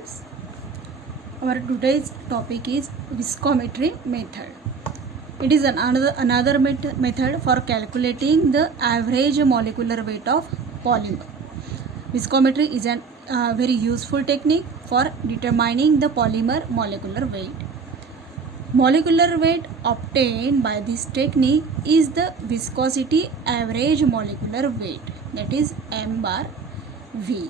students, our today's topic is viscometry method. It is another method for calculating the average molecular weight of polymer. Viscometry is a very useful technique for determining the polymer molecular weight. Molecular weight obtained by this technique is the viscosity average molecular weight, that is m bar v.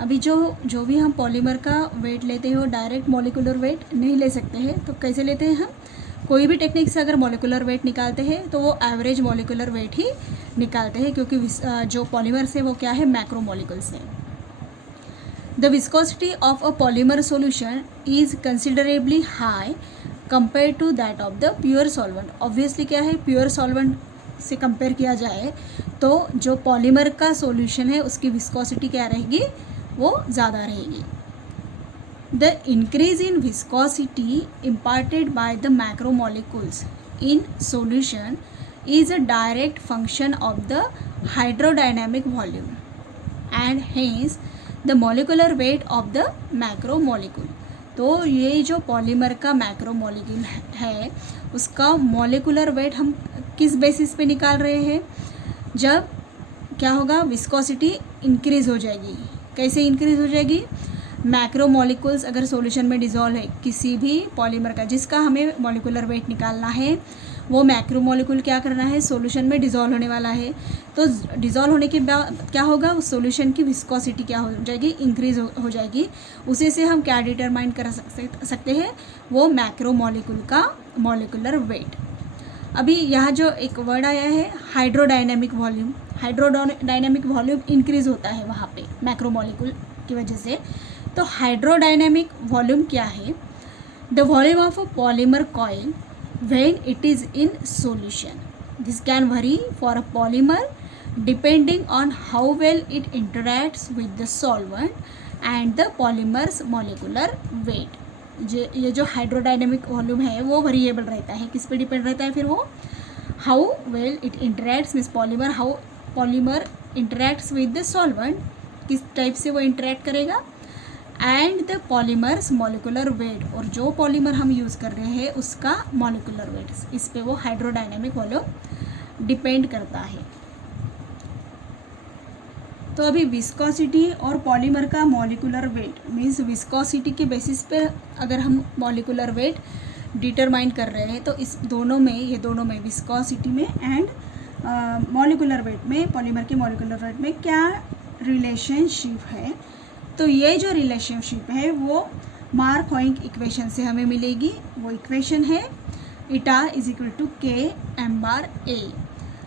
अभी जो भी हम polymer का wait लेते हो direct molecular weight नहीं ले सकते हैं, तो कैसे लेते हैं हम? कोई भी टेक्निक से अगर मॉलिकुलर वेट निकालते हैं तो वो एवरेज मॉलिकुलर वेट ही निकालते हैं, क्योंकि जो पॉलीमर्स है वो क्या है, मैक्रोमोलिकुल्स है. The viscosity of a polymer solution is considerably high compare to that of the pure solvent. Obviously क्या है, प्योर सॉल्वेंट से कंपेयर किया जाए तो जो पॉलीमर का सॉल्यूशन है उसकी विस्कोसिटी क्या रहेगी, वो ज़्यादा रहेगी. The increase in viscosity imparted by the macromolecules in solution is a direct function of the hydrodynamic volume and hence the molecular weight of the macromolecule. तो ये जो पॉलीमर का मैक्रोमोलिक्यूल है उसका मॉलिकुलर वेट हम किस बेसिस पे निकाल रहे हैं? जब क्या होगा, विस्कोसिटी इंक्रीज हो जाएगी. कैसे इंक्रीज हो जाएगी? मैक्रोमोलिक्यूल्स अगर सॉल्यूशन में डिज़ोल्व है किसी भी पॉलीमर का जिसका हमें मॉलिकुलर वेट निकालना है, वो मैक्रोमोलिक्यूल क्या करना है, सॉल्यूशन में डिज़ोल्व होने वाला है. तो डिज़ोल्व होने के बाद क्या होगा, उस सॉल्यूशन की विस्कोसिटी क्या हो जाएगी, इंक्रीज हो जाएगी. उसी से हम क्या डिटरमाइन कर सकते हैं, वो मैक्रोमोलिक्यूल का मॉलिकुलर वेट. अभी यहाँ जो एक वर्ड आया है hydrodynamic volume, hydrodynamic volume increase होता है वहाँ पे मैक्रोमोलिक्यूल की वजह से. तो हाइड्रोडायनेमिक वॉल्यूम क्या है? The volume of a polymer coil when it is in solution. This can vary for a polymer depending on how well it interacts with the solvent and the polymer's molecular weight. ये जो hydrodynamic volume है वो variable रहता है, किस पे depend रहता है फिर वो? How well it interacts with polymer, how polymer interacts with the solvent, किस टाइप से वो इंटरेक्ट करेगा, and the polymers molecular weight, और जो पॉलीमर हम यूज़ कर रहे हैं उसका मॉलिकुलर वेट, इस पे वो हाइड्रोडायनेमिक वॉल्यूम डिपेंड करता है. तो अभी विस्कोसिटी और पॉलीमर का मॉलिकुलर वेट मीन्स विस्कोसिटी के बेसिस पे अगर हम मॉलिकुलर वेट डिटरमाइन कर रहे हैं तो इस दोनों में, ये दोनों में विस्कोसिटी में एंड मॉलिकुलर वेट में, पॉलीमर के मॉलिकुलर वेट में क्या रिलेशनशिप है? तो ये जो रिलेशनशिप है वो मार्कोइंग इक्वेशन से हमें मिलेगी. वो इक्वेशन है ईटा इज इक्वल टू के एम बार ए.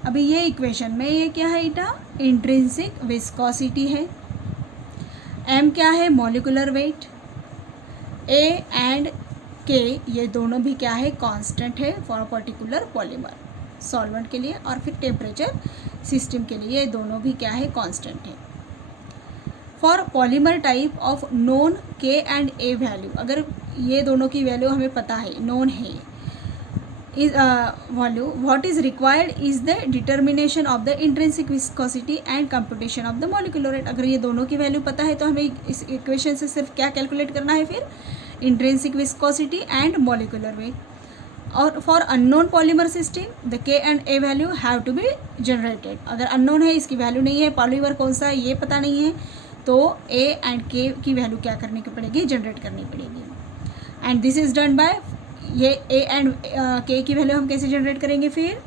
अभी ये इक्वेशन में ये क्या है, ईटा इंट्रिंसिक विस्कोसिटी है, एम क्या है, मॉलिकुलर वेट, ए एंड के ये दोनों भी क्या है, कांस्टेंट है फॉर पर्टिकुलर पॉलीमर सॉल्वेंट के लिए, और फिर टेम्परेचर सिस्टम के लिए ये दोनों भी क्या है, कांस्टेंट है. For polymer type of known के एंड ए वैल्यू, अगर ये दोनों की वैल्यू हमें पता है, नोन है, is value what is required is the determination of the intrinsic viscosity and computation of the molecular weight. अगर ये दोनों की वैल्यू पता है तो हमें इस इक्वेशन से सिर्फ क्या कैलकुलेट करना है फिर, intrinsic viscosity and molecular weight. और for unknown polymer system the K and a value have to be generated. अगर अननोन है, इसकी वैल्यू नहीं है, पॉलीमर कौन सा है ये पता नहीं है, तो ए एंड के की वैल्यू क्या करनी पड़ेगी, जनरेट करनी पड़ेगी. And this is done by, ये ए एंड के की वैल्यू हम कैसे जनरेट करेंगे फिर?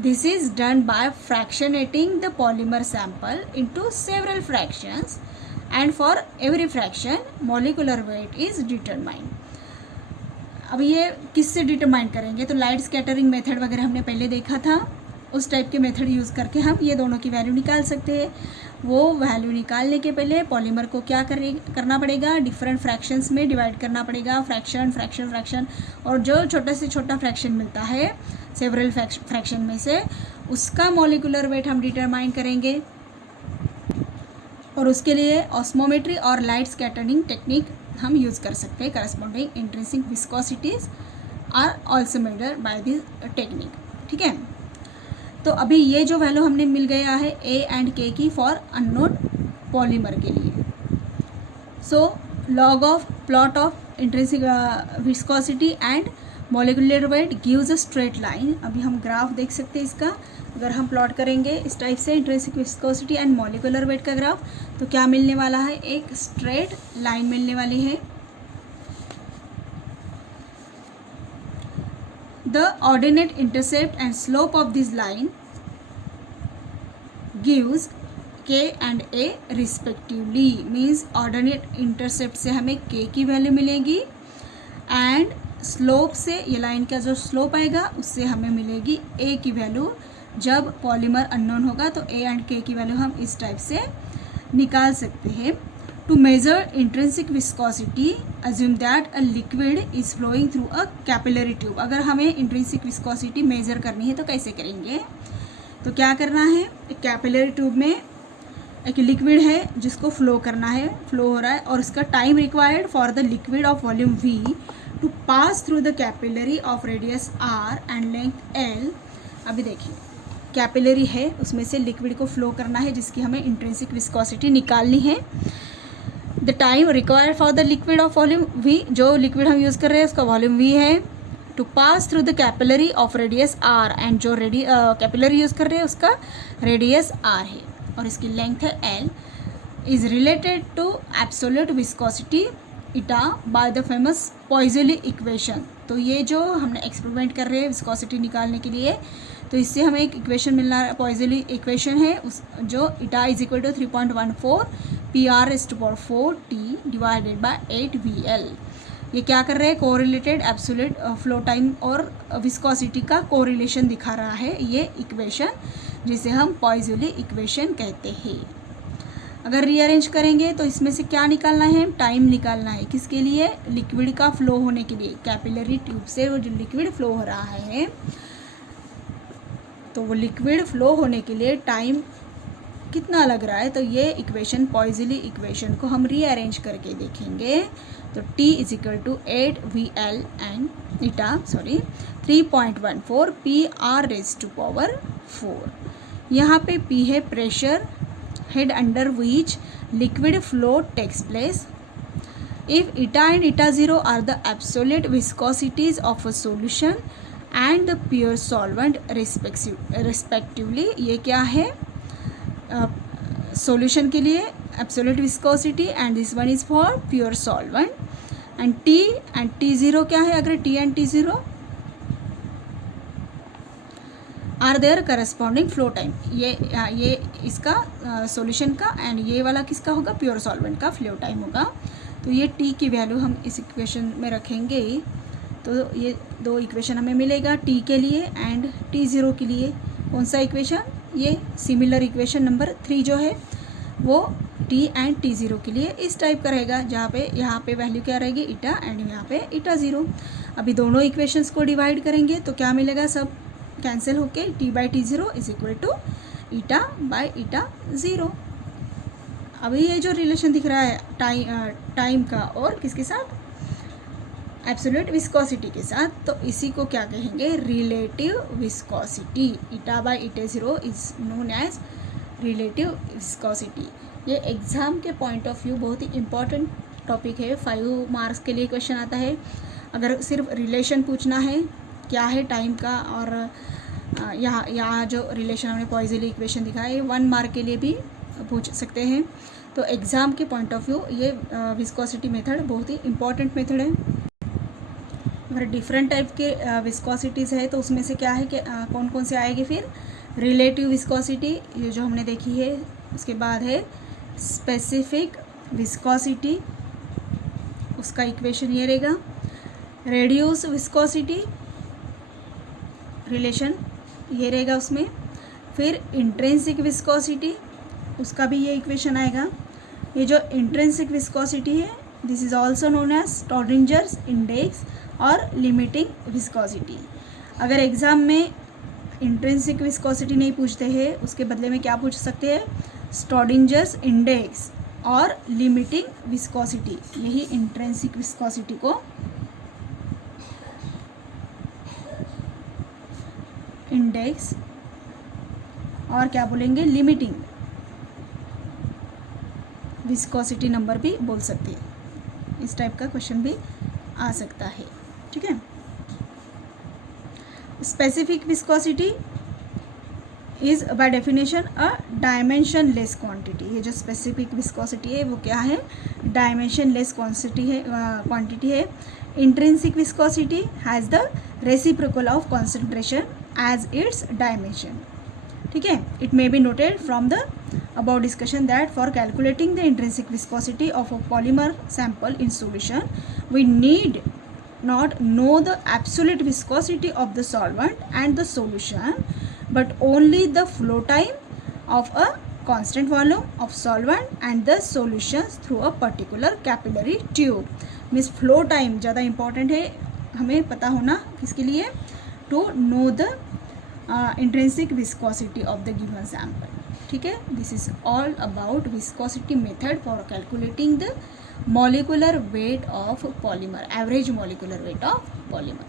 This is done by fractionating the polymer sample into several fractions and for every fraction molecular weight is determined. अब ये किससे डिटरमाइन करेंगे? तो लाइट स्कैटरिंग मेथड वगैरह हमने पहले देखा था, उस टाइप के मेथड यूज़ करके हम ये दोनों की वैल्यू निकाल सकते हैं. वो वैल्यू निकालने के पहले पॉलीमर को क्या करना पड़ेगा, डिफरेंट फ्रैक्शंस में डिवाइड करना पड़ेगा, फ्रैक्शन, और जो छोटा से छोटा फ्रैक्शन मिलता है सेवरल फ्रैक्शन में से उसका मॉलिकुलर वेट हम डिटरमाइन करेंगे. और उसके लिए ऑस्मोमेट्री और लाइट स्कैटरिंग टेक्निक हम यूज़ कर सकते हैं. Corresponding intrinsic viscosities are also measured by this technique. ठीक है, तो अभी ये जो वैल्यू हमने मिल गया है ए एंड के की फॉर अननोन पॉलीमर के लिए. सो log of plot of intrinsic viscosity and molecular weight gives a straight line. अभी हम ग्राफ देख सकते हैं इसका, अगर हम प्लॉट करेंगे इस टाइप से intrinsic viscosity and molecular wait का ग्राफ, तो क्या मिलने वाला है, एक स्ट्रेट लाइन मिलने वाली है. The ordinate intercept and slope of this line gives k and a respectively. Means ordinate intercept से हमें k की वैल्यू मिलेगी एंड स्लोप से, ये लाइन का जो स्लोप आएगा उससे हमें मिलेगी a की वैल्यू. जब पॉलीमर अननोन होगा तो a एंड k की वैल्यू हम इस टाइप से निकाल सकते हैं. To measure intrinsic viscosity, assume that a liquid is flowing through a capillary tube. अगर हमें intrinsic viscosity मेज़र करनी है तो कैसे करेंगे, तो क्या करना है, एक कैपिलरी ट्यूब में एक लिक्विड है जिसको फ्लो करना है, फ्लो हो रहा है, और उसका time required for the liquid of volume V to pass through the capillary of radius R and length L. अभी देखिए कैपिलरी है, उसमें से लिक्विड को फ्लो करना है जिसकी हमें इंट्रिंसिक विस्कोसिटी निकालनी है. The time required for the liquid of volume V, जो लिक्विड हम यूज़ कर रहे हैं उसका वॉल्यूम V है, to pass through the capillary of radius R, and जो कैपिलरी यूज़ कर रहे हैं उसका रेडियस R है और इसकी लेंथ है L, is related to absolute viscosity eta by the famous Poiseuille equation. तो ये जो हमने एक्सपेरिमेंट कर रहे हैं विस्कोसिटी निकालने के लिए, तो इससे हमें एक इक्वेशन मिलना है, पॉइज़ली इक्वेशन है उस, जो eta is equal to 3.14 PR⁴ T divided by 8 VL. ये क्या कर रहे हैं, कोरिलेटेड एब्सोल्यूट फ्लो टाइम और विस्कोसिटी का कोरिलेशन दिखा रहा है ये इक्वेशन, जिसे हम पॉइज़ली इक्वेशन कहते हैं. अगर रीअरेंज करेंगे तो इसमें से क्या निकालना है, टाइम निकालना है. किसके लिए, लिक्विड का फ्लो होने के लिए. कैपिलरी ट्यूब से वो जो लिक्विड फ्लो हो रहा है, तो वो लिक्विड फ्लो होने के लिए टाइम कितना लग रहा है, तो ये इक्वेशन पॉइज़ली इक्वेशन को हम रीअरेंज करके देखेंगे. तो T is equal to 8 VL and eta 3.14 PR⁴. यहाँ पे P है pressure head under which liquid flow takes place. If eta and eta 0 are the absolute viscosities of a solution and the pure solvent respectively. ये क्या है, solution के लिए absolute viscosity and this one is for pure solvent. And T0 क्या है, अगर T and T0 are their corresponding flow time. ये इसका सॉल्यूशन का एंड ये वाला किसका होगा, प्योर सॉल्वेंट का फ्लो टाइम होगा. तो ये T की वैल्यू हम इस इक्वेशन में रखेंगे. तो ये दो इक्वेशन हमें मिलेगा, T के लिए एंड T0 के लिए. कौन सा इक्वेशन, ये सिमिलर इक्वेशन नंबर 3 जो है वो T एंड T0 के लिए इस टाइप का रहेगा, जहाँ पे यहाँ पे वैल्यू क्या रहेगी, इटा, एंड यहाँ पे इटा 0. अभी दोनों इक्वेशंस को डिवाइड करेंगे तो क्या मिलेगा, सब कैंसिल होके T/T0 इज इक्वल टू इटा बाय इटा 0. अभी ये जो रिलेशन दिख रहा है टाइम का और किसके साथ, एब्सोल्यूट विस्कोसिटी के साथ, तो इसी को क्या कहेंगे, relative viscosity. Eta by eta 0 is known as relative viscosity. ये एग्ज़ाम के पॉइंट ऑफ व्यू बहुत ही इम्पॉर्टेंट टॉपिक है. 5 मार्क्स के लिए क्वेश्चन आता है. अगर सिर्फ रिलेशन पूछना है क्या है टाइम का, और यहाँ जो रिलेशन हमने पॉइज़ली इक्वेशन दिखा है 1 मार्क के लिए भी पूछ सकते हैं. तो एग्ज़ाम के पॉइंट ऑफ व्यू ये विस्कोसिटी मेथड बहुत ही इम्पॉर्टेंट मेथड है. अगर डिफरेंट टाइप के विस्कोसिटीज़ है तो उसमें से क्या है कि कौन कौन से आएगी, फिर रिलेटिव विस्कोसिटी ये जो हमने देखी है, उसके बाद है स्पेसिफिक विस्कोसिटी, उसका इक्वेशन ये रहेगा. रेड्यूस विस्कोसिटी रिलेशन ये रहेगा उसमें. फिर इंट्रिंसिक विस्कोसिटी, उसका भी ये इक्वेशन आएगा. ये जो इंट्रिंसिक विस्कोसिटी है, this is also known as Staudinger's index और लिमिटिंग विस्कोसिटी. अगर एग्ज़ाम में इंट्रिंसिक विस्कोसिटी नहीं पूछते हैं, उसके बदले में क्या पूछ सकते हैं, स्ट्रोडिंजर्स इंडेक्स और लिमिटिंग विस्कोसिटी. यही इंट्रिंसिक विस्कोसिटी को इंडेक्स और क्या बोलेंगे, लिमिटिंग विस्कोसिटी नंबर भी बोल सकते हैं. इस टाइप का क्वेश्चन भी आ सकता है, ठीक है। Specific viscosity is by definition a dimensionless quantity. ये जो स्पेसिफिक विस्कोसिटी है वो क्या है, डायमेंशनलेस क्वांटिटी है। Intrinsic viscosity has the reciprocal of concentration as its dimension, ठीक है। It may be noted from the above discussion that for calculating the intrinsic viscosity of a polymer sample in solution, we need not know the absolute viscosity of the solvent and the solution, but only the flow time of a constant volume of solvent and the solutions through a particular capillary tube. Means flow time ज़्यादा important है हमें पता होना, किसके लिए, to know the intrinsic viscosity of the given sample, ठीक है। This is all about viscosity method for calculating the molecular weight of polymer, average molecular weight of polymer.